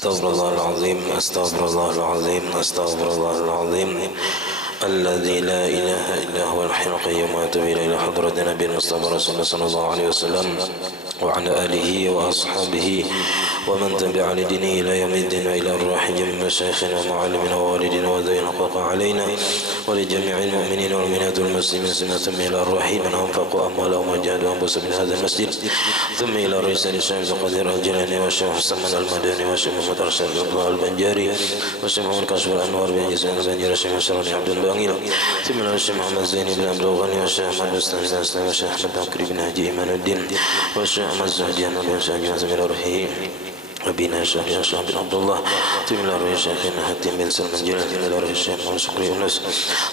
أستغفر الله العظيم أستغفر الله العظيم أستغفر الله العظيم الذي لا إله إلا هو الحي القيوم وأتوب إلى حضرة نبي المصطفى رسول الله صلى الله عليه وسلم وعلى آله وأصحابه ومن تبع لدينه إلى يوم الدين وإلى أرواح جميع مشايخنا ومعلمنا ووالدنا وذوي الحقوق علينا ولجميع المؤمنين والمؤمنات والمسلمين سمة إلى أرواح من أنفقوا أموالهم وجاهدوا أنفسهم من هذا المسجد ثم إلى رئيس الشام القدير الجيلاني والشيخ حسن المدني والشيخ محمد أرشد البنجاري والشيخ محمد كشف الأنوار بن جزمان البنجاري والشيخ مشراني عبد الباقيل ثم إلى الشيخ محمد زيني بن عبد الغني والشيخ أحمد مستنى الإسلام والشيخ أحمد بكري بن هادي إيمان الدين والشيخ أحمد زهديان بن شاهد زميل الرحيم أبينا الشيخ بن عبد الله ثم إلى رئيس شيخنا حتيم بن سلمان جلال ثم إلى رئيس الشيخ محمد شكري يونس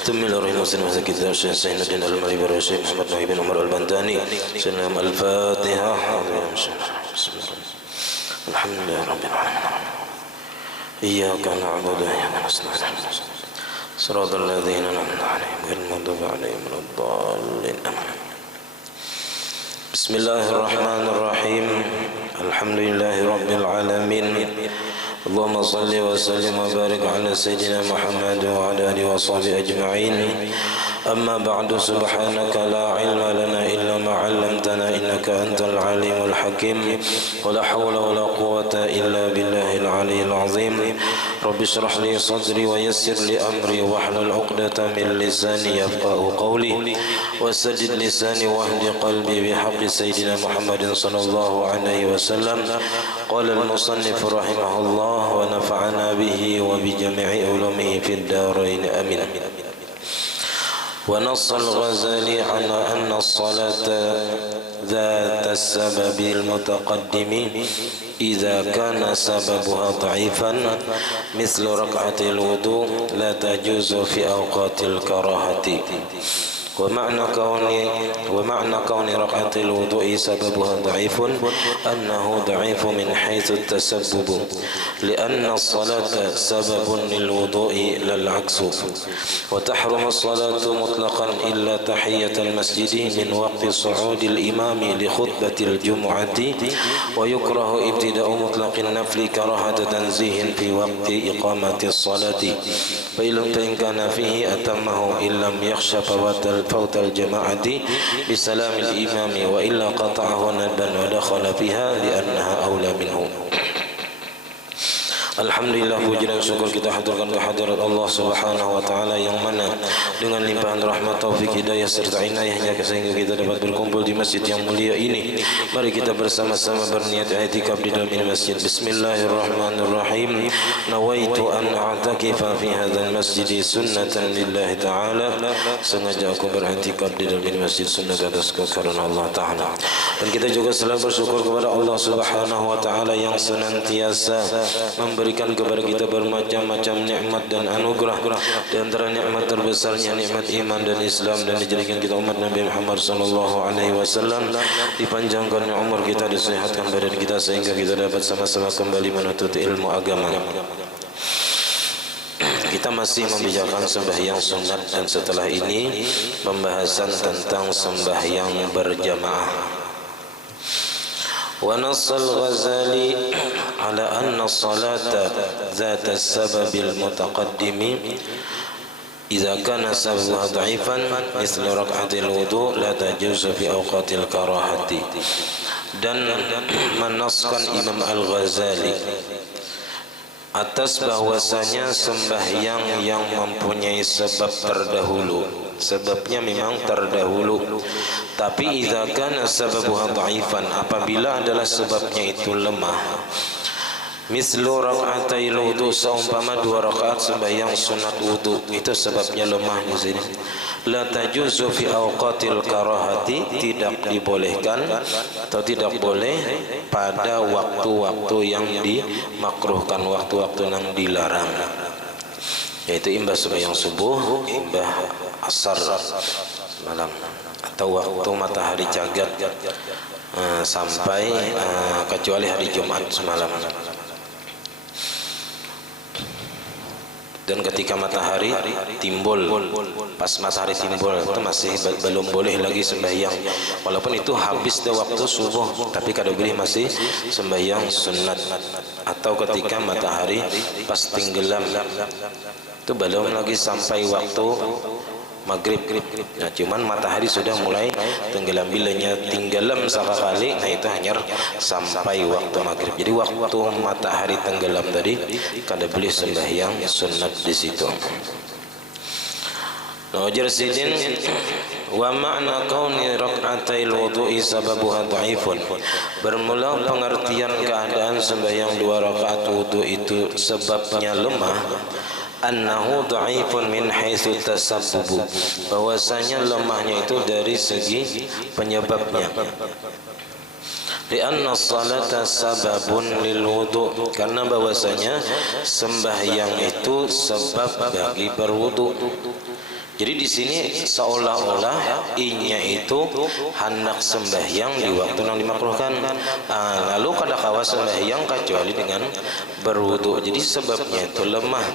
ثم إلى رئيس مسلم هذا الشيخ سيد الدين المري والشيخ محمد نبي بن عمر البنتاني سلام الفاتحة بسم الله الحمد لله رب العالمين إياك نعبد وإياك نستعين صراط الذين أنعمت عليهم غير المغضوب عليهم ولا الضالين بسم الله الرحمن الرحيم الحمد لله رب العالمين اللهم صل وسلم وبارك على سيدنا محمد وعلى آله وصحبه أجمعين أما بعد سبحانك لا علم لنا إلا ما علمتنا إنك أنت العليم الحكيم ولا حول ولا قوة إلا بالله العلي العظيم رب اشرح لي صدري ويسر لي أمري واحلل عقدة من لساني يفقهوا قولي وسدد لساني واهد قلبي بحق سيدنا محمد صلى الله عليه وسلم قال المصنف رحمه الله ونفعنا به وبجميع علومه في الدارين آمين ونص الغزالي على أن الصلاة ذات السبب المتقدم إذا كان سببها ضعيفا مثل ركعة الوضوء لا تجوز في أوقات الكراهة ومعنى كون ركعة الوضوء سببها ضعيف أنه ضعيف من حيث التسبب لأن الصلاة سبب للوضوء لا العكس وتحرم الصلاة مطلقا إلا تحية المسجد من وقت صعود الإمام لخطبة الجمعة ويكره ابتداء مطلق النفل كراهة تنزيه في وقت إقامة الصلاة فإن كان فيه أتمه إن لم يخش فوت الجماعة بسلام الإمام وإلا قطعه ندبا ودخل فيها لأنها أولى منه. Alhamdulillah, puji dan syukur kita haturkan kehadirat Allah Subhanahu wa taala yang mana dengan limpahan rahmat, taufik, hidayah serta inayahnya sehingga kita dapat berkumpul di masjid yang mulia ini. Mari kita bersama-sama berniat i'tikaf di dalam masjid. Bismillahirrahmanirrahim. Nawaitu an a'takifa fi hadzal masjid sunnatan lillahi ta'ala. Sengaja aku beriktikaf di dalam masjid sunnah atas karena Allah taala. Dan kita juga selalu bersyukur kepada Allah Subhanahu wa taala yang senantiasa memberikan kepada kita bermacam-macam nikmat dan anugerah. Di antara nikmat terbesarnya nikmat iman dan Islam, dan dijadikan kita umat Nabi Muhammad sallallahu alaihi wasallam, dipanjangkan umur kita, disehatkan badan kita sehingga kita dapat sama-sama kembali menuntut ilmu agama. Kita masih membicarakan sembahyang sunat, dan setelah ini pembahasan tentang sembahyang berjamaah. ونص الغزالي على أن الصلاة ذات السبب المتقدم إذا كان سببها ضعيفا مثل ركعة الوضوء لا تجوز في أوقات الكراهة. Dan menaskan Imam Al-Ghazali atas bahwasanya sembahyang yang mempunyai sebab terdahulu, sebabnya memang terdahulu, tapi idza kana sababuha dhaifan, apabila adalah sebabnya itu lemah, mislu rak'atai wudu, seumpama 2 rakaat sembahyang sunat wudu, itu sebabnya lemah di sini. La tajuzu fi awqatil karahati, tidak dibolehkan atau tidak boleh pada waktu-waktu yang dimakruhkan, waktu-waktu yang dilarang, yaitu imbah sembahyang subuh, imbah asar malam, atau waktu matahari cagat sampai kecuali hari Jumat semalam. Dan ketika matahari timbul, pas matahari timbul itu masih belum boleh lagi sembahyang, walaupun itu habis dah waktu subuh, tapi kada boleh masih sembahyang sunat. Atau ketika matahari pas tenggelam, itu belum lagi sampai waktu maghrib. Nah, cuman matahari sudah mulai tenggelam, bilanya tenggelam sekali, nah itu hanya sampai waktu maghrib. Jadi waktu matahari tenggelam tadi kada boleh sembahyang sunat di situ. Ujar Sidin, wa ma'na kauni rak'atai wudu'i sababuha dha'ifun. Bermula pengertian keadaan sembahyang 2 rakaat wudu itu sebabnya lemah. Annahu dha'ifun min haitsu tasabbubu, bahwasanya lemahnya itu dari segi penyebabnya. Lianna salata sababun lil wudu, karena bahwasanya sembahyang itu sebab bagi berwudu. Jadi di sini seolah-olah inya itu hendak sembahyang di waktu yang dimakruhkan. Lalu kada kawa sembahyang kecuali dengan berwudu. Jadi sebabnya itu lemah.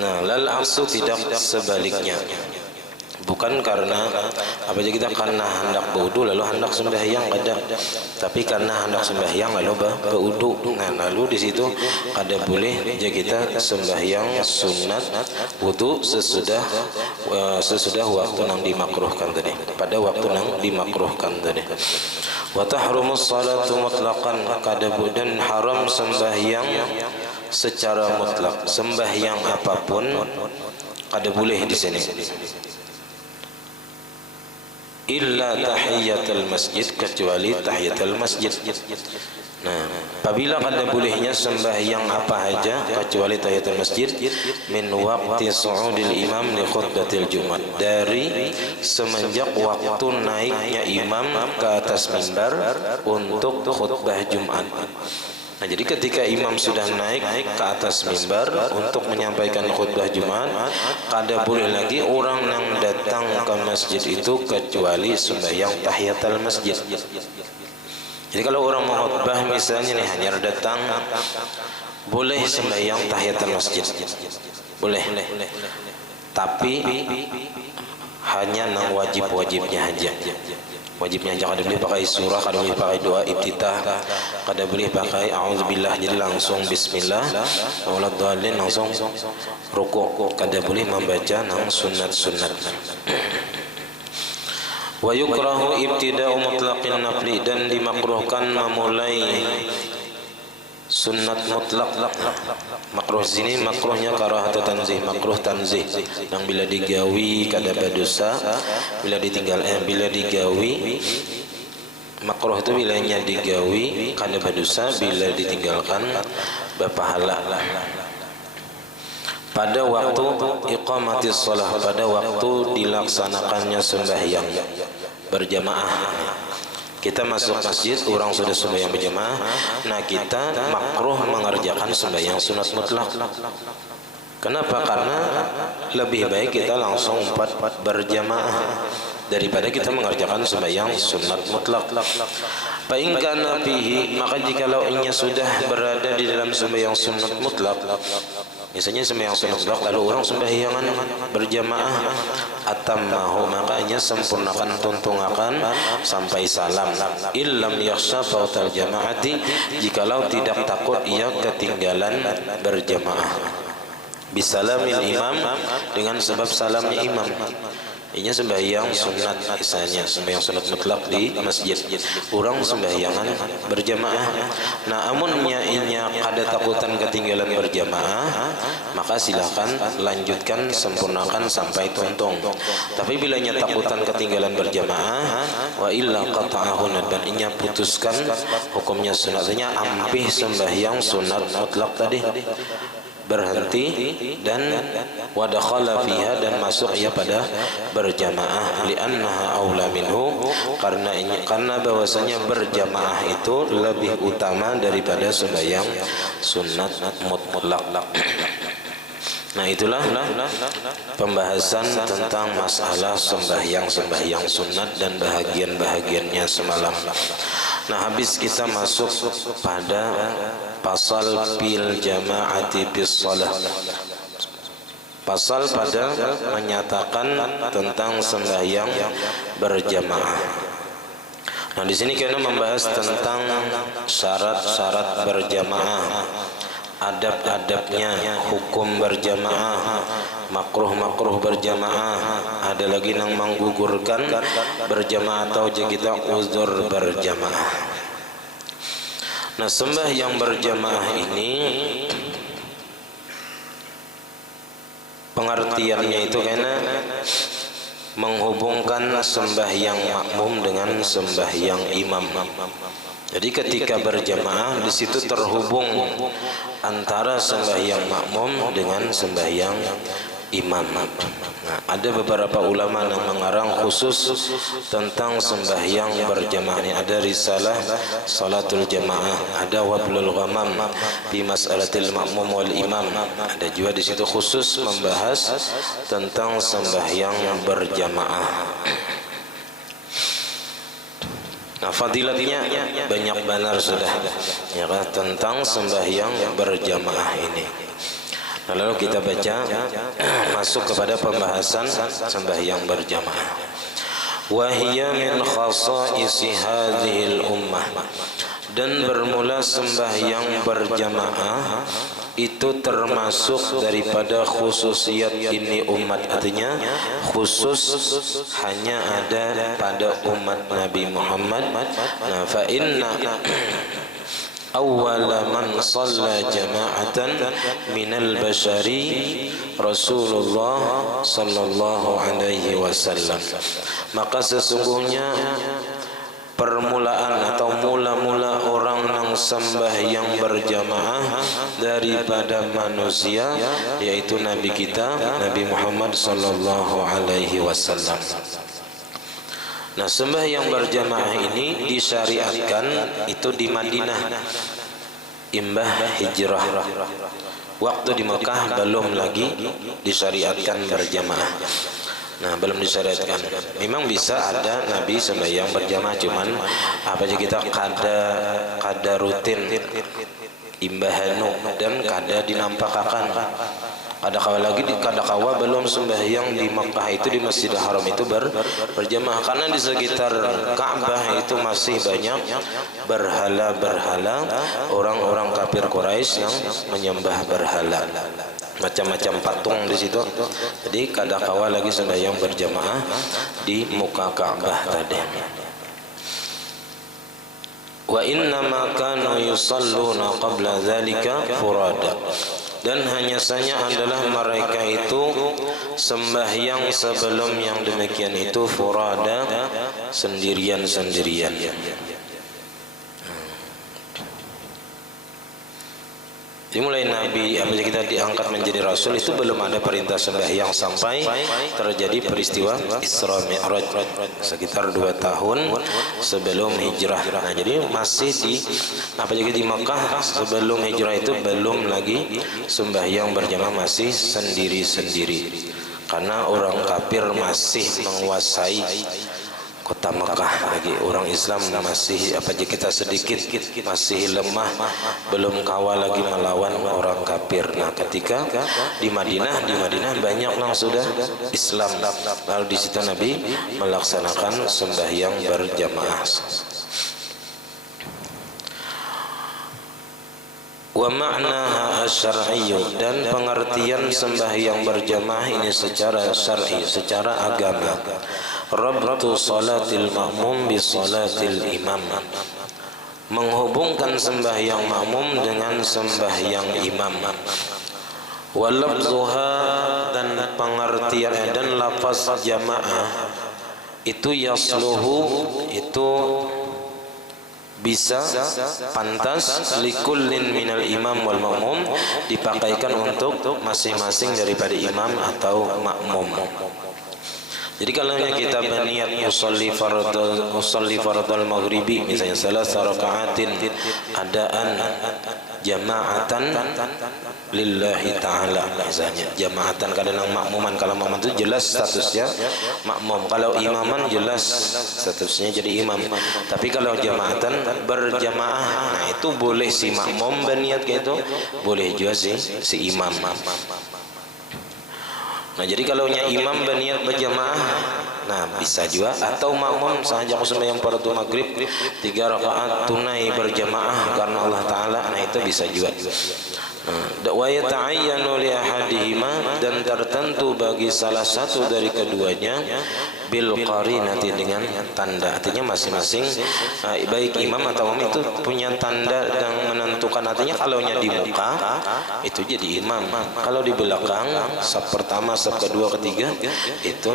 Nah, lal aksu tidak sebaliknya. Bukan karena apa aja kita karena hendak berwudu lalu hendak sembahyang, kada. Tapi karena hendak sembahyang lalu berwudu. Nah, lalu di situ kada boleh aja kita sembahyang sunat wudu sesudah waktu yang dimakruhkan tadi. Pada waktu yang dimakruhkan tadi. Wa tahrumus salatu mutlaqan, kada dan haram sembahyang secara mutlak. Sembahyang apapun kada boleh di sini. Illa tahiyatul masjid, kecuali tahiyatul masjid. Nah, apabila kada bolehnya sembahyang apa saja kecuali tahiyatul masjid, min waqti su'udil imam li khutbatil Jumat, dari semenjak waktu naiknya imam ke atas mimbar untuk khutbah Jumat. Nah, jadi ketika imam sudah naik ke atas mimbar untuk menyampaikan khutbah Jumat, kada boleh lagi orang yang datang ke masjid itu kecuali sembahyang tahiyatul masjid. Jadi kalau orang mau khutbah misalnya nih hanya datang, boleh sembahyang tahiyatul masjid, boleh. Tapi hanya nang wajib-wajibnya aja. Wajibnya aja, kada boleh pakai surah, kada boleh pakai doa iftitah, kada boleh pakai a'udzubillah, jadi langsung bismillah, waladhdallin langsung rukuk, kada boleh membaca nang sunat-sunat. Wa yukrahu ibtida'u mutlaqin nafli, dan dimakruhkan memulai sunat mutlak. Makruh sini makruhnya karahatu tanzih, makruh tanzih, yang bila digawi kada berdosa, bila digawi makruh itu bilanya digawi kada berdosa, bila ditinggalkan berpahala. Pada waktu iqamatis shalah, pada waktu dilaksanakannya sembahyang berjamaah. Kita masuk masjid, orang sudah sembahyang berjamaah. Nah, kita makruh mengerjakan sembahyang sunat mutlak. Kenapa? Karena lebih baik kita langsung berjamaah daripada kita mengerjakan sembahyang sunat mutlak. Fa in kana fihi, maka jikalau inya sudah berada di dalam sembahyang sunat mutlak, misalnya sembahyang sunat mutlak lalu orang sembahyangan berjamaah, atammahu, makanya sempurnakan tuntungakan sampai salam. Illam yakhsha fautal jamaati, jikalau tidak takut ia ketinggalan berjamaah. Bisalamil imam, dengan sebab salamnya imam. Ini sembahyang sunat, misalnya sembahyang sunat mutlak di masjid, orang sembahyangan berjamaah. Nah, amunnya inya kada takutan ketinggalan berjamaah, maka silakan lanjutkan, sempurnakan sampai tuntung. Tapi bila nya takutan ketinggalan berjamaah, wa illa qata'ahu, dan inya putuskan hukumnya sunatnya ampih sembahyang sunat mutlak tadi, berhenti dan wadakhala fiha, dan masuk ia pada berjamaah, li'annaha aula minhu, karena bahwasanya berjamaah itu lebih utama daripada sembahyang sunat mutlak. Nah, itulah pembahasan tentang masalah sembahyang sunat dan bahagian-bahagiannya semalam. Nah, habis kita masuk pada pasal fil jama'ati bis shalah, Pasal pada menyatakan tentang sembahyang berjamaah. Nah, di sini kita membahas tentang syarat-syarat berjamaah, adab-adabnya, hukum berjamaah, makruh-makruh berjamaah, ada lagi yang menggugurkan berjamaah atau kita uzur berjamaah. Nah, sembahyang berjamaah ini pengertiannya itu karena menghubungkan sembahyang makmum dengan sembahyang imam. Jadi ketika berjamaah di situ terhubung antara sembahyang makmum dengan sembahyang imam. Nah, ada beberapa ulama yang mengarang khusus tentang sembahyang berjamaah ini. Ada risalah salatul jamaah, ada wablul ghamam fi mas'alatil makmum wal imam. Ada juga di situ khusus membahas tentang sembahyang berjamaah. Nah, fadilatnya banyak benar sudah ya kan, tentang sembahyang berjamaah ini. Nah, lalu kita baca masuk kepada pembahasan sembahyang berjamaah. Wa hiya min khasaisi hadhil ummah, dan bermula sembahyang berjamaah itu termasuk daripada khususiat ini umat, artinya khusus hanya ada pada umat Nabi Muhammad. Nah, fa inna awwala man shalla jama'atan minal bashari Rasulullah sallallahu alaihi wasallam. Maka sesungguhnya permulaan atau mula-mula orang yang sembahyang berjamaah daripada manusia, yaitu Nabi kita Nabi Muhammad sallallahu alaihi wasallam. Nah, sembahyang berjamaah ini disyariatkan itu di Madinah, imbah hijrah. Waktu di Mekah belum lagi disyariatkan berjamaah. Nah, belum disyariatkan. Memang bisa ada Nabi sembahyang berjamaah, cuman apa aja kita kada rutin imbahanu dan kada dinampakakan. Ada kawa belum sembahyang di Makkah itu, di Masjidil Haram itu berjamaah, karena di sekitar Ka'bah itu masih banyak berhala-berhala orang-orang kafir Quraisy yang menyembah berhala, macam-macam patung di situ. Jadi kada kawa lagi sembahyang berjamaah di muka Ka'bah tadi. Wa inna ma kanu yusalluna qabla dzalika furada, dan hanya saja adalah mereka itu sembahyang sebelum yang demikian itu furada, sendirian-sendirian. Jadi mulai Nabi apabila kita diangkat menjadi Rasul itu belum ada perintah sembahyang sampai terjadi peristiwa Isra Mi'raj sekitar 2 tahun sebelum hijrah. Nah, jadi masih di apabila di Makkah sebelum hijrah itu belum lagi sembahyang berjamaah, masih sendiri-sendiri karena orang kafir masih menguasai kota Mekah. Lagi orang Islam masih kita sedikit masih lemah, belum kawal lagi melawan orang kafir. Nah, ketika di Madinah banyak yang sudah Islam, lalu di situ Nabi melaksanakan sembahyang berjamaah. Wa ma'naha asy-syar'iyyu, dan pengertian sembahyang berjamaah ini secara syar'i, secara agama. Rabtu salatil makmum bi salatil imam, menghubungkan sembahyang makmum dengan sembahyang imam. Wa lafzuha, dan pengertian dan lafaz jamaah itu yasluhu, itu bisa pantas likullin minal imam wal makmum, dipakaikan untuk masing-masing daripada imam atau makmum. Jadi kalau kita berniat usolli fardal maghribi misalnya salah raka'atin adaan jama'atan lillahi ta'ala, misalnya jama'atan kadang makmuman. Kalau makmum itu jelas statusnya makmum, kalau imaman jelas statusnya jadi imam. Tapi kalau jama'atan berjamaah, nah itu boleh si makmum berniat gitu, boleh juga si imam. Nah jadi kalau imam berniat berjamaah, nah bisa juga, atau makmum saja sembahyang fardu maghrib 3 rakaat tunai berjamaah karena Allah Taala, nah itu bisa juga. Wa yata'ayyanu li ahadihima, dan tertentu bagi salah satu dari keduanya bil qarinati, dengan tanda. Artinya masing-masing baik imam atau makmum itu punya tanda yang menentukan. Artinya kalau di muka itu jadi imam, kalau di belakang saf pertama, saf kedua, ketiga itu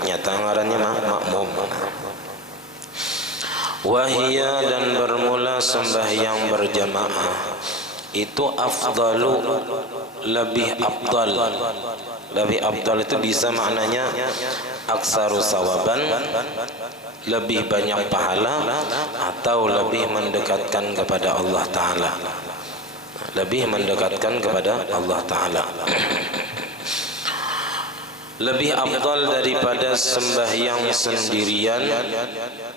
nyata ngarannya makmum. Wahia, dan bermula sembahyang berjamaah itu afdalu, lebih afdal. Lebih afdal itu bisa maknanya aksaru sawaban, lebih banyak pahala, atau lebih mendekatkan kepada Allah Ta'ala, lebih mendekatkan kepada Allah Ta'ala. Lebih afdal daripada sembahyang sendirian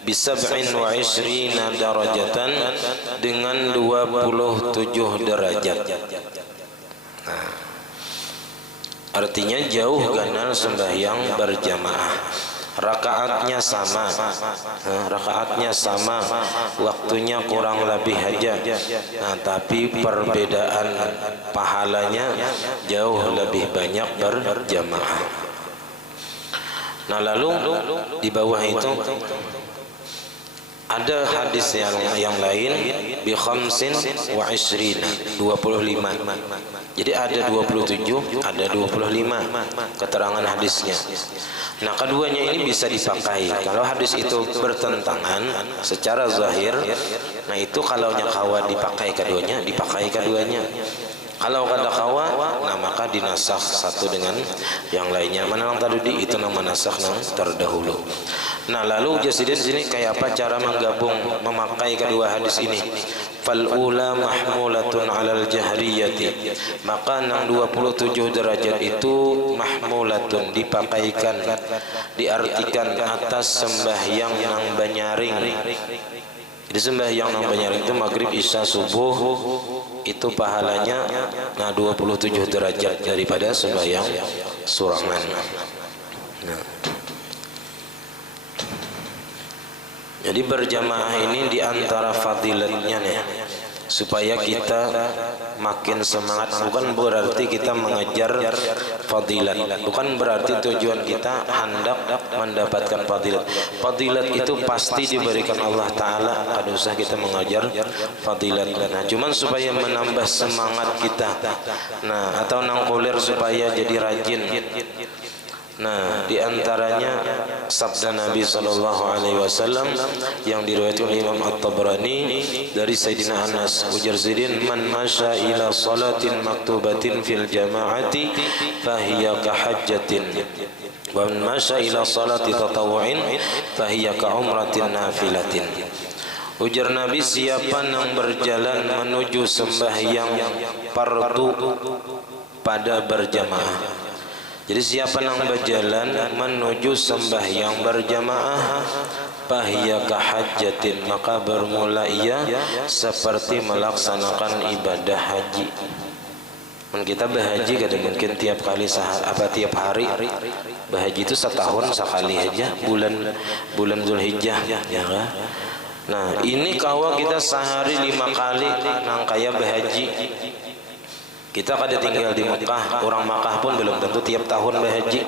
bisab'in wa ishrina darajatan, dengan 27 derajat. Nah, artinya jauh ganal sembahyang berjamaah. Rakaatnya sama, rakaatnya sama, waktunya kurang lebih aja. Nah, tapi perbedaan pahalanya jauh lebih banyak berjamaah. Nah lalu di bawah itu ada hadis yang lain bi khamsin wa ishrina, 25. Jadi ada 27, ada 25 keterangan hadisnya. Nah keduanya ini bisa dipakai. Kalau hadis itu bertentangan secara zahir, nah itu kalau kawa dipakai keduanya, dipakai keduanya. Kalau kada kawa, nah maka dinasakh satu dengan yang lainnya. Mana yang tadi itu nama nasakh yang terdahulu. Nah lalu jadi di sini kayak apa cara menggabung memakai kedua hadis ini? Fal ula mahmulatun 'alal jahriyati. Maka nang 27 derajat itu mahmulatun, dipakaikan, diartikan atas sembahyang nang banyaring. Jadi sembahyang nang banyaring itu maghrib, isya, subuh, itu pahalanya nah 27 derajat daripada sembahyang surangan. Nah, jadi berjamaah ini diantara fadilatnya nih, supaya kita makin semangat. Bukan berarti kita mengejar fadilat, bukan berarti tujuan kita hendak mendapatkan fadilat. Fadilat itu pasti diberikan Allah Ta'ala, kada usah kita mengejar fadilat. Nah cuman supaya menambah semangat kita, nah atau nangkulir supaya jadi rajin. Nah, diantaranya sabda Nabi SAW yang diriwayatkan oleh Imam At-Tabrani dari Sayyidina Anas, ujar Zaidin, man masya ila salatin maktubatin fil jama'ati fahiya kahajjatin, wa man masya ila salati tatawu'in fahiya ka umratin nafilatin. Ujar Nabi, siapa yang berjalan menuju sembahyang fardu pada berjamaah. Jadi siapa yang berjalan menuju sembahyang berjamaah, fahiya kahajjatin, maka bermula ia seperti melaksanakan ibadah haji. Kita berhaji kada mungkin tiap kali tiap hari. Berhaji itu setahun sekali aja, bulan Zulhijjah, ya kan? Nah ini kawa kita sehari 5 kali nang kaya berhaji. Kita kada tinggal di Mekah, orang Mekah pun belum tentu tiap tahun berhaji.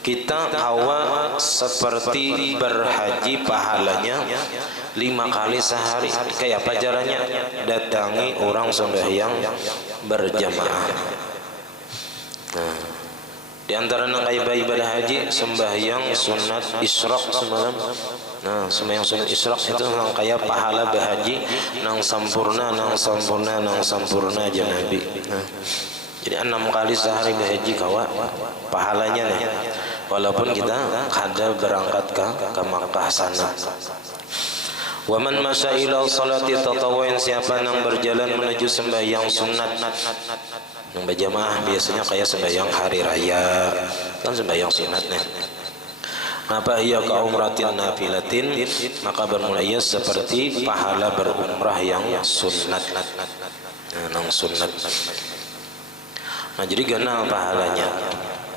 Kita kawa seperti berhaji pahalanya 5 kali sehari. Kayak apa caranya? Datangi orang sembahyang berjamaah. Nah, di antara nang ibadah haji sembahyang sunat isyraq semalam. Nah, sembahyang sunat isyraq itu nang kaya pahala berhaji nang sampurna aja Nabi. Nah, jadi 6 kali sehari berhaji kawa pahalanya nih. Walaupun kita kada berangkat ke Makkah sana. Wa man masya ila salati tatawwu'in, siapa yang berjalan menuju sembahyang sunat. Yang berjamaah biasanya kayak sembahyang hari raya, kan sembahyang sunatnya. Apa ia ka umratin nafilatin, maka bermula ia seperti pahala berumrah yang sunat. Nah, nang sunat. Nah, jadi ganal pahalanya.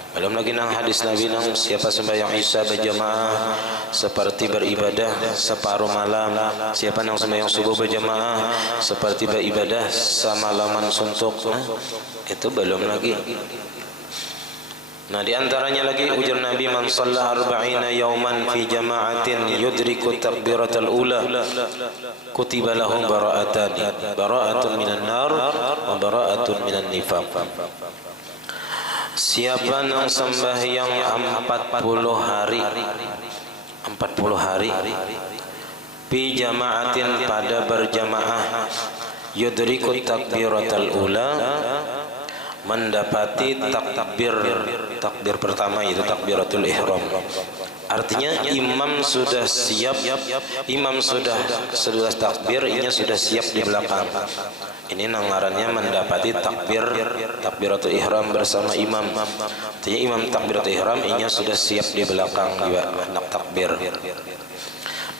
Belum lagi nang hadis Nabi nang siapa sembahyang Isya berjamaah seperti beribadah separuh malam, siapa nang sembahyang subuh berjamaah seperti beribadah semalaman suntuk. Itu belum lagi. Nah, di antaranya lagi ujar Nabi, man shalla arba'ina yawman fi jama'atin yudriku takbiratul ula kutiba lahu bara'atun minan nar wa bara'atun minan nifaq. Siapa yang sembahyang 40 hari fi jama'atin pada berjamaah yudriku takbiratul ula mendapati takbir pertama itu takbiratul ihram. Artinya imam sudah siap, imam sudah takbir, inya sudah siap di belakang. Ini nangarannya mendapati takbiratul ihram bersama imam. Artinya imam takbiratul ihram, inya sudah siap di belakang juga hendak takbir.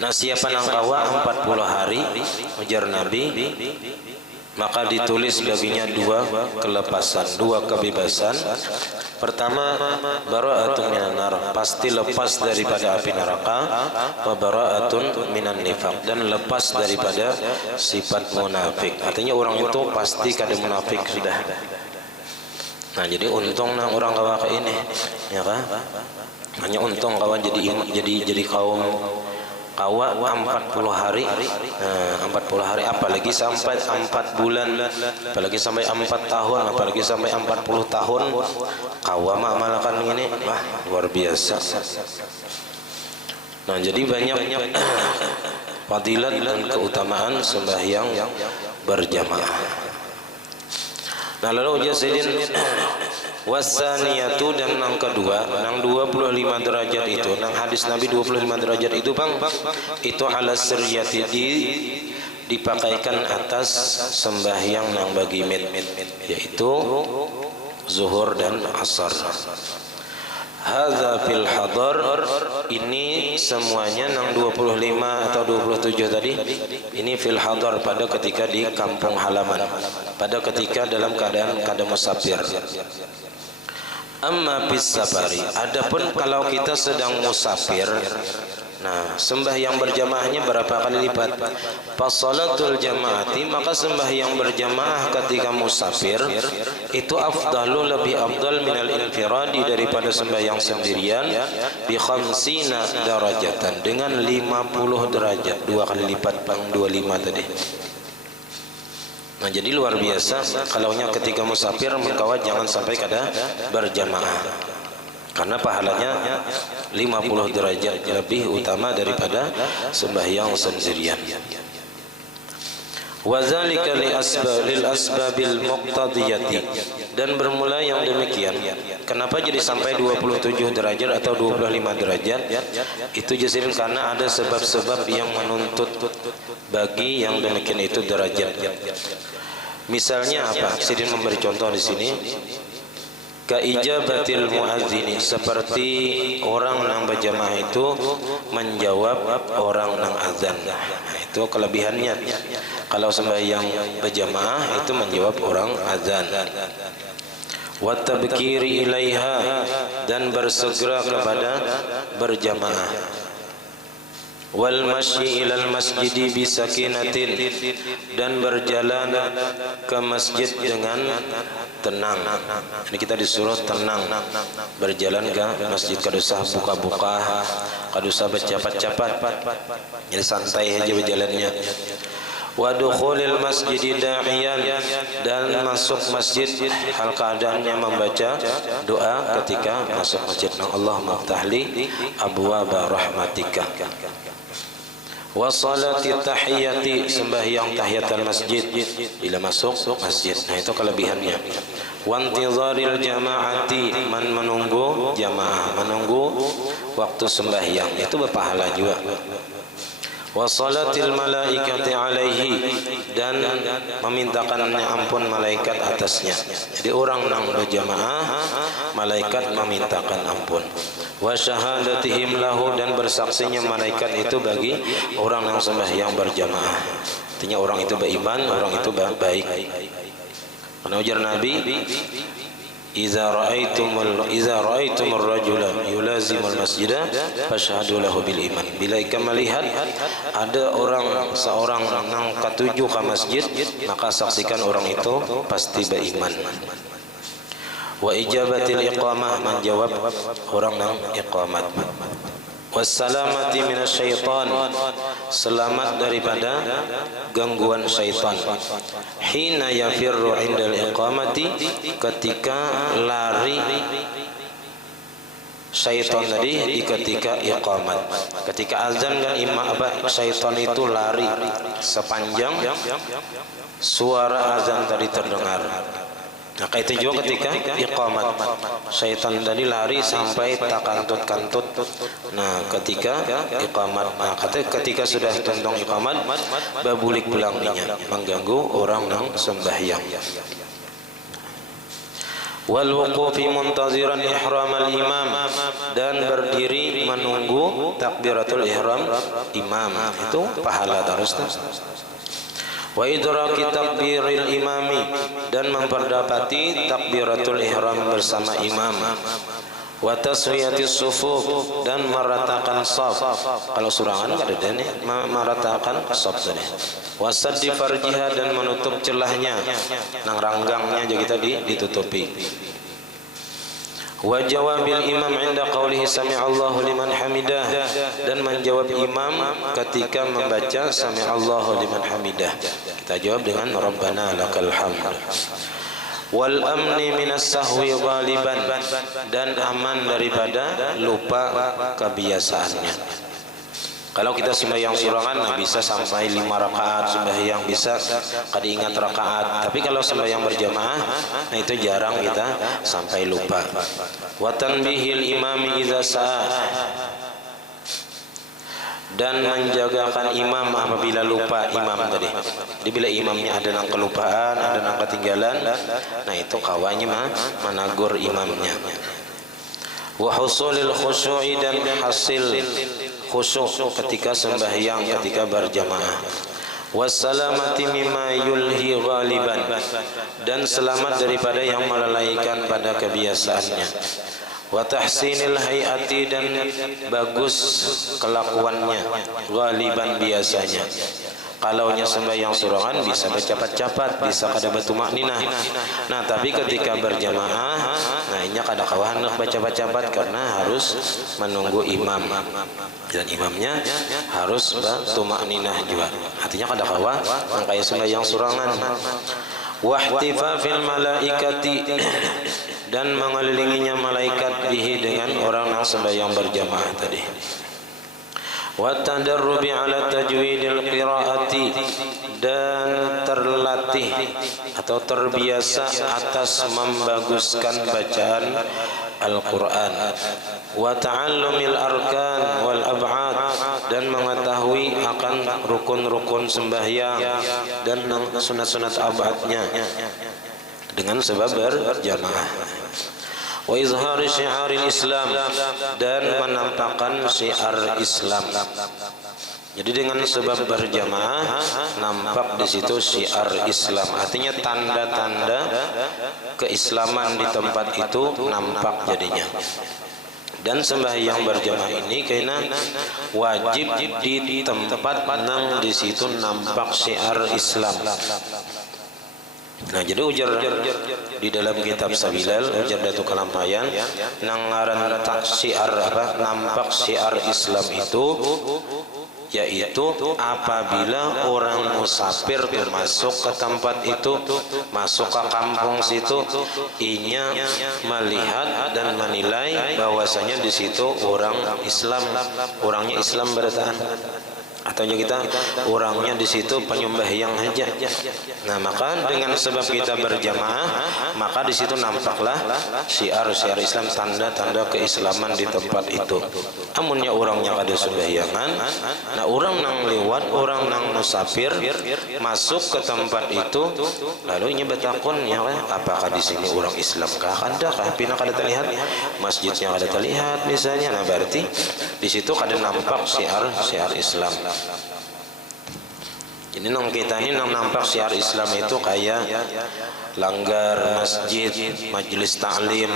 Nah, siapa nang kawa 40 hari ujar Nabi, maka ditulis baginya dua kelepasan, dua kebebasan. Pertama, bara'atun minan nar, pasti lepas daripada api neraka, wa bara'atun minan nifaq, dan lepas daripada sifat munafik. Artinya orang itu pasti kada munafik sudah. Nah, jadi untung nang orang kawa ke ini, ya kan? Hanya untung kawan jadi kaum kawa 40 hari, 40 hari, apalagi sampai 4 bulan, apalagi sampai 4 tahun, apalagi sampai 40 tahun, kawa malakan ini, wah luar biasa. Nah, jadi banyak fadilat dan keutamaan sembahyang berjamaah. Nah, lalu jasidin wasaniyatu, dan yang kedua, nang 25 derajat itu, nang hadis Nabi 25 derajat itu bang, itu ala siriyati, dipakaikan atas sembahyang nang bagi yaitu zuhur dan asar. Hadza fil hadar, ini semuanya nang 25 atau 27 tadi, ini fil hadar pada ketika di kampung halaman, pada ketika dalam keadaan kada musafir. Amma bis safari, adapun kalau kita sedang musafir, nah sembahyang berjamaahnya berapa kali lipat? Fasalatul jamaati, maka sembahyang berjamaah ketika musafir itu afdalu, lebih afdal minal infiradi, daripada sembahyang sendirian, bi khamsina darajatan, dengan 50 derajat, 2 kali lipat bang, 25 tadi. Nah, jadi luar biasa kalaunya ketika musafir mengkawat jangan sampai kada berjamaah, karena pahalanya 50 derajat lebih utama daripada sembahyang sendirian. Wazalika lil asbabil muqtadiyati, dan bermula yang demikian. Kenapa jadi sampai 27 derajat atau 25 derajat? Itu jadikan karena ada sebab-sebab yang menuntut bagi yang demikian itu derajat. Misalnya apa? Sidin memberi contoh di sini. Kaijabatil muadzini, seperti orang nang berjamaah itu menjawab orang nang azan. Nah, itu kelebihannya. Kalau sembahyang berjamaah itu menjawab orang azan. Wa tabkiri ilaiha, dan bersegera kepada berjamaah. Wal masyi ilal masjidi bisakinatin, dan berjalan ke masjid dengan tenang. Ini kita disuruh tenang, berjalan ke masjid, kada usah buka-buka, kada usah bercapat-capat, jadi santai aja berjalannya. Wa dukhulil masjid da'iyan, dan masuk masjid hal keadaannya membaca doa ketika masuk masjid. Allahumma ftahli abwaaba rahmatika. Wa salati tahiyyati, sembahyang tahiyatul masjid bila masuk masjid. Nah, itu kelebihannya. Wa intizaril jamaati, menunggu jamaah, menunggu waktu sembahyang, itu berpahala juga. Wa salatil malaikati alaihi, dan memintakan ampun malaikat atasnya. Jadi orang nang berjamaah, malaikat memintakan ampun. Wa syahadatihim lahu, dan bersaksinya malaikat itu bagi orang yang sembahyang berjamaah. Artinya orang itu beriman, orang itu baik. Karena ujar Nabi, Idza ra'aitumur rajula yulazimul masjida fashhadu lahu bil iman. Bila ikam melihat ada seorang nang katuju ke masjid, maka saksikan orang itu pasti beriman. Wa ijabatil iqamah, menjawab orang nang iqamat. Wassalamati minasyaitan, selamat daripada gangguan syaitan. Hina yafirru indal iqamati, ketika lari syaitan tadi ketika iqamat. Ketika azan kan syaitan itu lari sepanjang suara azan tadi terdengar. Maka itu juga ketika iqamat, syaitan tadi lari sampai tak kantut-kantut. Nah, ketika iqamat, nah ketika sudah tentang iqamat, babulik pelangnya, mengganggu orang yang sembahyang. Wal wuqufi muntaziran ihram al-imam, dan berdiri menunggu takbiratul ihram imam, itu pahala terus. Wa idraki takbiril imami, dan memperdapati takbiratul ihram bersama imam. Wa taswiyatis sufuf, dan meratakan shaf. Kalau surangan enggak ada nih, meratakan shaf tadi. Wa saddi farjiha, dan menutup celahnya, nang ranggangnya jadi tadi ditutupi. Wa jawabil imam inda qawlihi sami'allahu liman hamidah, dan menjawab imam ketika membaca sami'allahu liman hamidah. Kita jawab dengan rabbana lakal hamd. Wal amni minas sahwi ghaliban, dan aman daripada lupa kebiasaannya. Kalau kita sembahyang surangan bisa sampai 5 rakaat sembahyang, bisa kada ingat rakaat. Tapi kalau sembahyang berjamaah, nah itu jarang kita sampai lupa. Wa tanbihil imami idza sa'a, dan menjagakan imam apabila lupa imam tadi. Jadi bila imamnya ada nang kelupaan, ada nang ketinggalan, nah itu kawannya menagur imamnya. Wa husulil khusyu'i, dan hasil khusyuk ketika sembahyang, ketika berjamaah. Wassalamati mimma yulhi ghaliban, dan selamat daripada yang melalaikan pada kebiasaannya. Wa tahsinil hayati, dan bagus kelakuannya, ghaliban biasanya. Kalaunya sembahyang surangan bisa bercepat-cepat, bisa kada bertumakninah. Nah, tapi ketika berjamaah, nah ini kada kawan nak bercepat-cepat karena harus menunggu imam. Dan imamnya harus bertumakninah juga. Artinya kada kawan kayak sembahyang surangan. Wahtifafil malaikati, dan mengelilinginya malaikat bihi, dengan orang yang sembahyang berjamaah tadi. Wa tadarrubi ala tajwidil qiraati, dan terlatih atau terbiasa atas membaguskan bacaan Al-Quran. Wa ta'allumil arkan wal ab'ad, dan mengetahui akan rukun-rukun sembahyang dan sunat-sunat ab'adnya dengan sebab berjamaah. Wa izhari syiaril Islam, dan menampakkan syiar Islam. Jadi dengan sebab berjamaah nampak di situ syiar Islam, artinya tanda-tanda keislaman di tempat itu nampak jadinya. Dan sembahyang berjamaah ini karena wajib di tempat nang di situ nampak syiar Islam. Nah, jadi ujar di dalam kitab Sabilal, ujar Datuk Kalampayan, nang ngaran tak syiar nampak syiar Islam itu, yaitu apabila orang musafir masuk ke tempat itu, masuk ke kampung situ, inya melihat dan menilai bahwasanya di situ orang Islam, orangnya Islam bertahan. Atau kita orangnya di situ penyembahyang saja. Nah, maka dengan sebab kita berjamaah, maka di situ nampaklah syiar-syiar Islam, tanda-tanda keislaman di tempat itu. Amunnya orangnya kada sembahyangan, nah orang nang lewat, orang nang musafir masuk ke tempat itu, lalu nya bertakun, ya apakah di sini orang Islam kah? Ada kah? Pina kada terlihat, masjidnya kada terlihat misalnya. Nah, berarti di situ kada nampak syiar-syiar Islam. Jadi nang kita ini nang nampak syiar Islam itu kayak langgar masjid, majelis taklim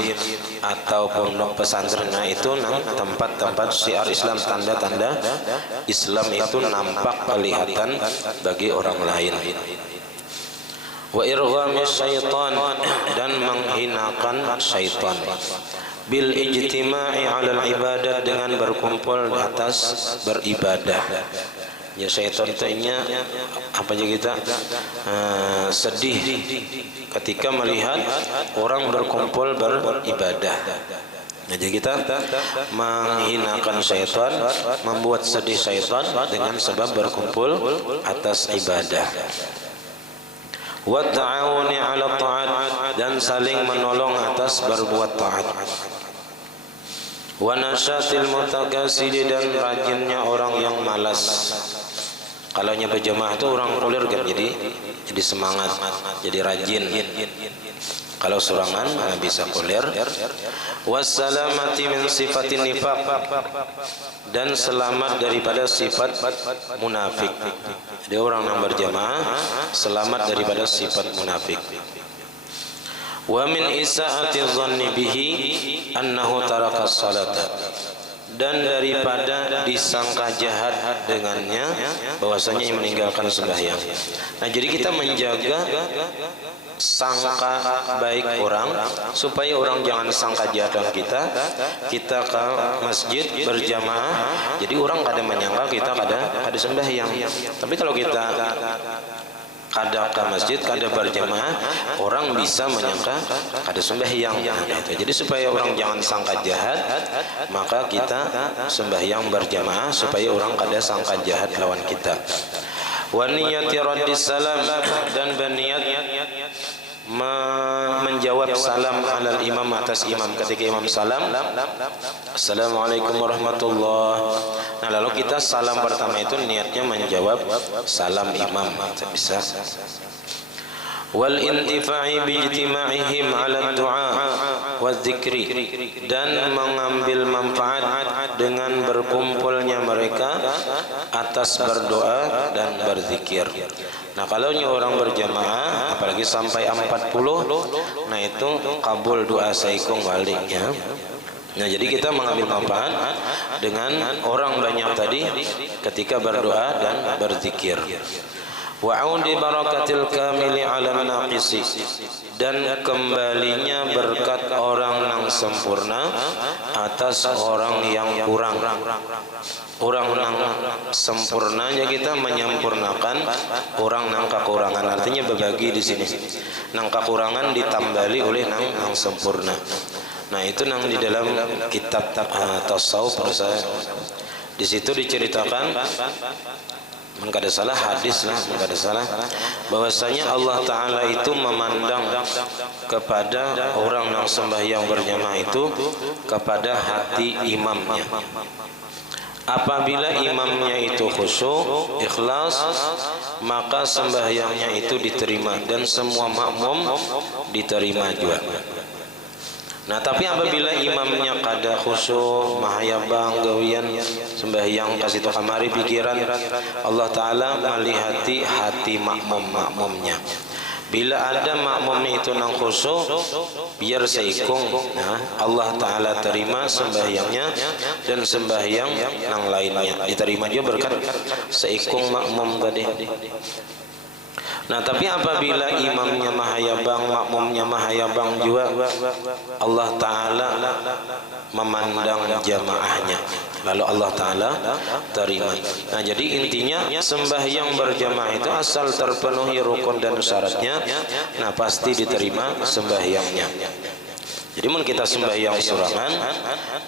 atau pondok pesantren, nah itu nang tempat-tempat syiar Islam, tanda-tanda Islam itu nampak kelihatan bagi orang lain. Wa irghamis syaitan, dan menghinakan syaitan. Bil ijtima'i 'alal ibadat, dengan berkumpul di atas beribadah. Ya syaitan itu apa aja kita sedih ketika melihat orang berkumpul beribadah. Jadi kita menghinakan syaitan, membuat sedih syaitan dengan sebab berkumpul atas ibadah. Wa ta'awuni 'ala ta'at, dan saling menolong atas berbuat taat. Wa nasyatil mutakasili, dan rajinnya orang yang malas. Kalau berjamaah itu orang kulir kan, jadi semangat, jadi rajin. Kalau sorangan nggak bisa kulir. Wassalamati min sifatin nifaq, dan selamat daripada sifat munafik. Jadi orang yang berjamaah selamat daripada sifat munafik. Wa min isaati dhanni bihi annahu taraka salata, dan daripada disangka jahat dengannya bahwasanya ia meninggalkan sembahyang. Nah, jadi kita menjaga sangka baik orang supaya orang jangan sangka jahat dengan kita. Kita ke masjid berjamaah, jadi orang kada menyangka kita kada sembahyang. Tapi kalau kita kada ke masjid, kada berjamaah, orang bisa menyangka kada sembahyang. Jadi supaya orang jangan sangka jahat, maka kita sembahyang berjamaah supaya orang kada sangka jahat lawan kita. Wa niyati raddis salam, dan berniat menjawab salam alal imam, atas imam. Ketika imam salam, assalamualaikum warahmatullah. Nah, lalu kita salam pertama itu niatnya menjawab salam imam, bisa. Wal intifa'i bi ijtima'ihim 'ala du'a wa dzikri, dan mengambil manfaat dengan berkumpulnya mereka atas berdoa dan berzikir. Nah, kalau orang berjamaah apalagi sampai 40, nah itu kabul doa saikung balik ya. Nah, jadi kita mengambil manfaat dengan orang banyak tadi ketika berdoa dan berzikir. Wa'udi barakatil kamili 'ala naqisi, dan kembalinya berkat orang yang sempurna atas orang yang kurang. Orang yang sempurnanya kita menyempurnakan orang yang kekurangan, artinya berbagi di sini. Nang kekurangan ditambali oleh nang sempurna. Nah, itu nang di dalam kitab tasawuf di situ diceritakan, kada salah hadis lah, kada salah, bahwasanya Allah Ta'ala itu memandang kepada orang yang sembahyang berjamaah itu kepada hati imamnya. Apabila imamnya itu khusyuk, ikhlas, maka sembahyangnya itu diterima dan semua makmum diterima juga. Nah, tapi apabila imamnya kada khusyuk, mahayabang, gawian sembahyang kasih tu kamari pikiran, Allah Ta'ala melihati hati makmum-makmumnya. Bila ada makmumnya itu nang khusyuk, biar seikung, nah, Allah Ta'ala terima sembahyangnya dan sembahyang nang lainnya diterima juga berkat seikung makmum tadi. Nah, tapi apabila imamnya mahayabang, makmumnya mahayabang juga, Allah Ta'ala memandang jamaahnya, lalu Allah Ta'ala terima. Nah, jadi intinya sembahyang berjamaah itu asal terpenuhi rukun dan syaratnya, nah pasti diterima sembahyangnya. Jadi mun kita sembahyang sorangan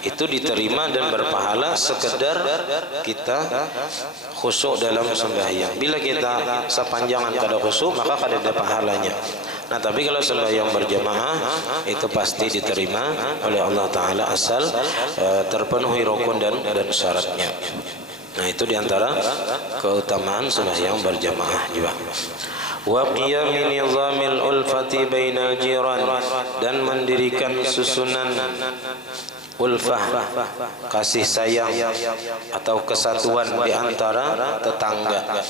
itu diterima dan berpahala sekedar kita khusyuk dalam sembahyang. Bila kita sepanjangan kada khusyuk maka kada ada pahalanya. Nah, tapi kalau sembahyang berjamaah itu pasti diterima oleh Allah Ta'ala asal terpenuhi rukun dan syaratnya. Nah, itu diantara keutamaan sembahyang berjamaah juga. Wa qiyami nizamil ulfati bainal jiran, dan mendirikan susunan ulfah, kasih sayang atau kesatuan di antara tetangga.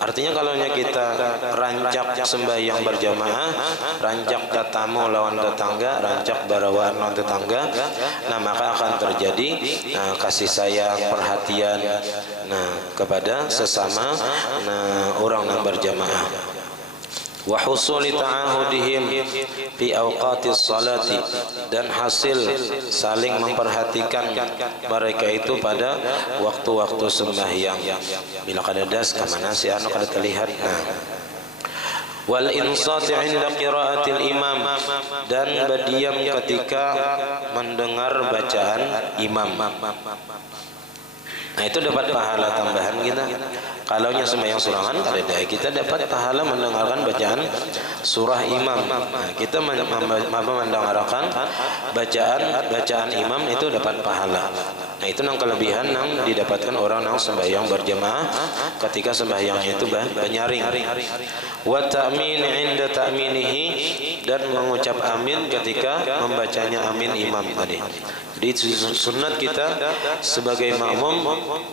Artinya kalau kita rancak sembahyang berjamaah, rancak tatamu lawan tetangga, rancak barawaan lawan tetangga, nah maka akan terjadi kasih sayang, perhatian kepada sesama orang yang berjamaah. Wa husuli ta'ahudihim fi awqatis salati, dan hasil saling memperhatikan mereka itu pada waktu-waktu sembahyang. Bila kada das ka mana si anu kada terlihat. Wal insati 'inda qiraatil imam, dan berdiam ketika mendengar bacaan imam. Nah itu dapat pahala tambahan kita. Kalau nya sembahyang surangan ada kita dapat pahala mendengarkan bacaan surah imam. Nah, kita mendengarkan bacaan imam itu dapat pahala. Nah itu nang kelebihan nang didapatkan orang nang sembahyang berjamaah ketika sembahyangnya itu banyaring. Wa ta'min 'inda ta'minihi, dan mengucap amin ketika membacanya amin imam tadi. Jadi sunat kita sebagai makmum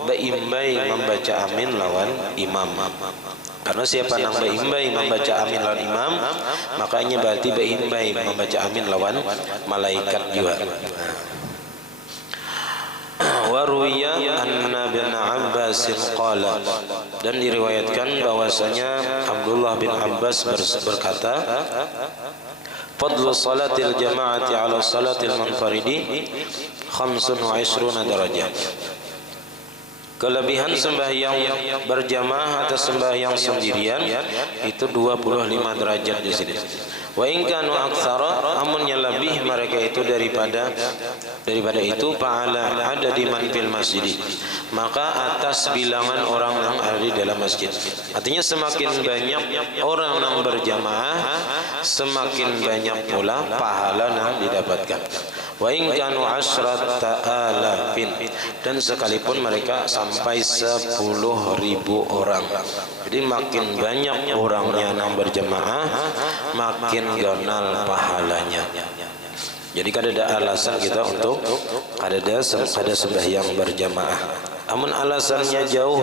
beimbai membaca amin lawan imam. Karena siapa yang beimbai membaca amin lawan imam, makanya berarti beimbai membaca amin lawan malaikat juga. Wa ruwiya anna bin Abbas qala, dan diriwayatkan bahwasanya Abdullah bin Abbas berkata, fadlu salatil jama'ati ala salatil munfaridi 25 darajah. Kelebihan sembahyang berjamaah atas sembahyang sendirian itu 25 derajat di sini. Wa in kanu aktsara, amunnya lebih mereka itu daripada itu fa'ala adadi man fil masjid, maka atas bilangan orang yang ada di dalam masjid. Artinya semakin banyak orang yang berjamaah, semakin banyak pula pahala yang didapatkan. Wa in kanu 10,000, dan sekalipun mereka sampai 10.000 orang. Jadi makin banyak orangnya yang berjamaah, makin ganal pahalanya. Jadi kada ada alasan kita untuk kada sembahyang berjamaah. Namun alasannya jauh,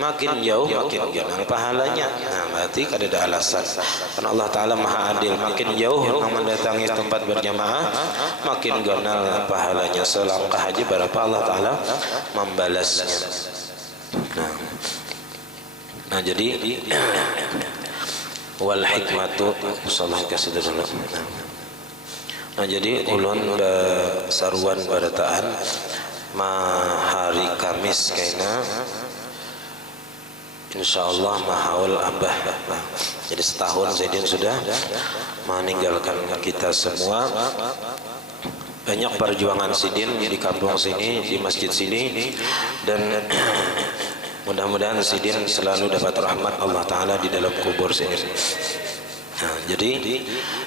makin jauh makin ganal pahalanya. Nah, berarti kada ada alasan. Karena Allah Taala Maha Adil, makin jauh orang mendatangi tempat berjamaah, makin ganal pahalanya. Selangkah aja berapa Allah Taala membalasnya. Nah jadi wal hikmatu sallallahu alaihi wasallam. Nah jadi ulun saruan barataan hari Kamis kaina insyaallah mahaul abah. Jadi setahun Zaidin sudah meninggalkan kita semua. Banyak perjuangan Sidin di kampung sini, di masjid sini, dan mudah-mudahan Sidin selalu dapat rahmat Allah Ta'ala di dalam kubur sini. Nah, jadi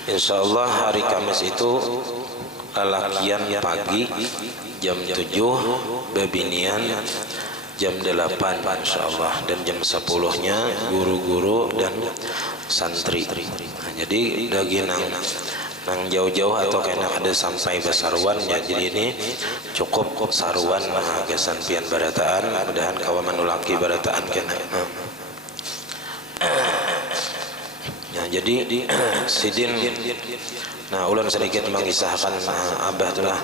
insyaallah hari Kamis itu lalakian pagi jam 7, bebinian jam 8 insyaallah, dan jam 10-nya guru-guru dan santri. Nah, jadi bagi nang jauh-jauh atau kena ada sampai besaruan ya, jadi ini cukup saruan gasan pian barataan, mudahan kawan menulaki barataan kena. Nah jadi Sidin, nah ulun sedikit mengisahkan abah itulah.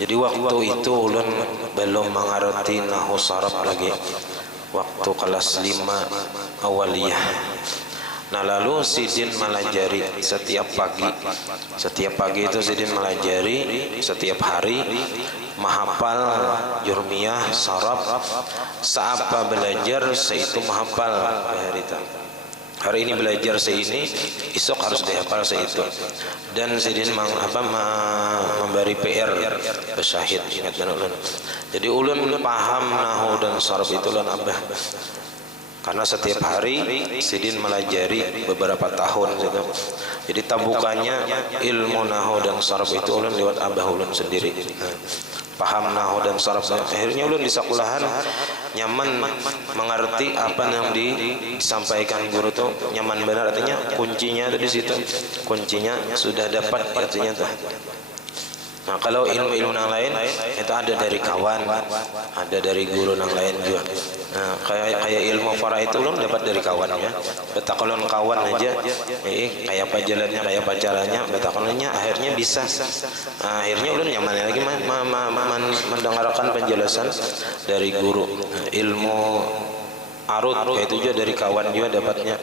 Jadi waktu itu ulun belum mengerti nahu saraf lagi, waktu kelas 5 awaliyah. Nah lalu Sidin melajari setiap pagi itu Sidin melajari setiap hari, menghafal jurmiyah, saraf, seapa belajar seitu menghafal harita. Hari ini belajar seini, esok harus dihafal seitu. Dan Sidin memberi PR besyahid, ingat kan ulun. Jadi ulun paham nahu dan saraf itu ulun abah. Karena setiap hari Sidin melajari beberapa tahun gitu. Jadi tabukannya ilmu nahu dan saraf itu ulun lewat abah ulun sendiri. Paham nahu dan saraf. Akhirnya ulun di sekolahan nyaman mengerti apa yang disampaikan guru tuh, nyaman benar, artinya kuncinya itu di situ. Kuncinya sudah dapat artinya tuh. Nah, kalau ilmu-ilmu yang lain itu ada dari kawan, ada dari guru yang lain juga. Nah, kayak ilmu faraid itu ulun dapat dari kawannya. Betakolon kawan aja, kayak apa jalannya, kayak apa caranya, betakolonnya akhirnya bisa. Nah, akhirnya ulun nyaman lagi mendengarkan penjelasan dari guru. Ilmu arut kayak itu juga dari kawan juga dapatnya.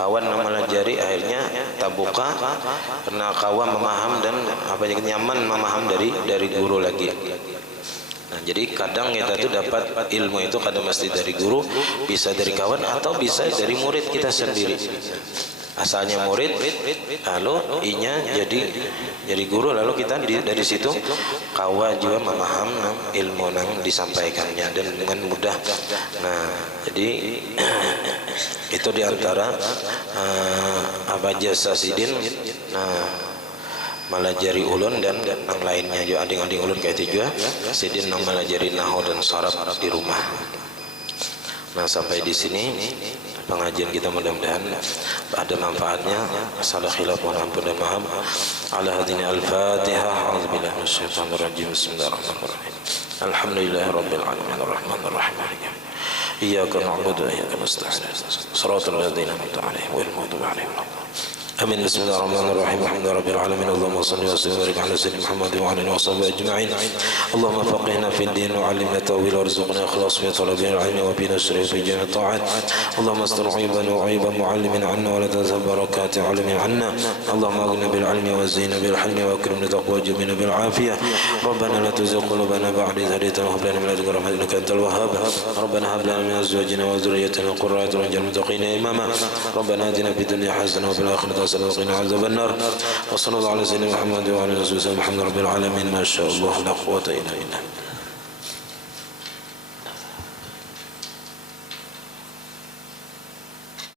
Kawan memelajari akhirnya tabuka karena kawan memaham dan apa nyaman memaham dari guru lagi. Nah, jadi kadang kita tuh dapat ilmu itu kadang mesti dari guru, bisa dari kawan atau bisa dari murid kita sendiri. Asalnya murid, lalu inya jadi guru, lalu kita dari situ kawa juga memaham ilmu yang disampaikannya dan dengan mudah. Nah, jadi itu diantara apa jasa sidin. Nah, malajari ulun dan yang lainnya juga ading-ading ulun kayak itu juga sidin yang malajari nahwu dan sharaf di rumah. Nah, sampai di sini pengajian kita, mudah-mudahan ada manfaatnya. Salah khilaf mohon ampun dan maaf. Ala hadini al-Fatihah. A'udzubillahi minasyaitonir rajim. Bismillahirrahmanirrahim. Alhamdulillahirabbil alamin arrahmanir rahim. Iyyaka na'budu wa iyyaka nasta'in. Shiratal ladzina an'amta 'alaihim ghairil maghdubi 'alaihim waladdallin. Amin. Bismillahirrahmanirrahim. Alhamdulillahirabbil alamin. Allahumma shalli wa sallim wa barik ala sayyidina Muhammad wa ala alihi wa sahbihi ajma'in. Allahumma faqihna fid din wa 'allimna ta'wil warzuqna ikhlas fi talabil ilmi wa bina sirri fi jami'i ta'at. Allahumma astur 'aibana wa 'aiba mu'allimin 'anna wa la tazhab barakati 'alimin 'anna. Allahumma aghna bil 'ilmi wa zina bil hilmi wa akrimna taqwa wa jamina bil 'afiyah. Rabbana la tuzigh qulubana ba'da idh hadaytana wa hab lana min ladunka rahmatan innaka antal wahhab. Rabbana hab lana min azwajina wa dhurriyyatina qurrata a'yun waj'alna imama. Rabbana atina fid dunya hasanah wa fil akhirati وقنا عذاب النار وصلى الله على سيدنا محمد وعلى اله وصحبه محمد رب العالمين. ما شاء الله لا قوة إلا بالله.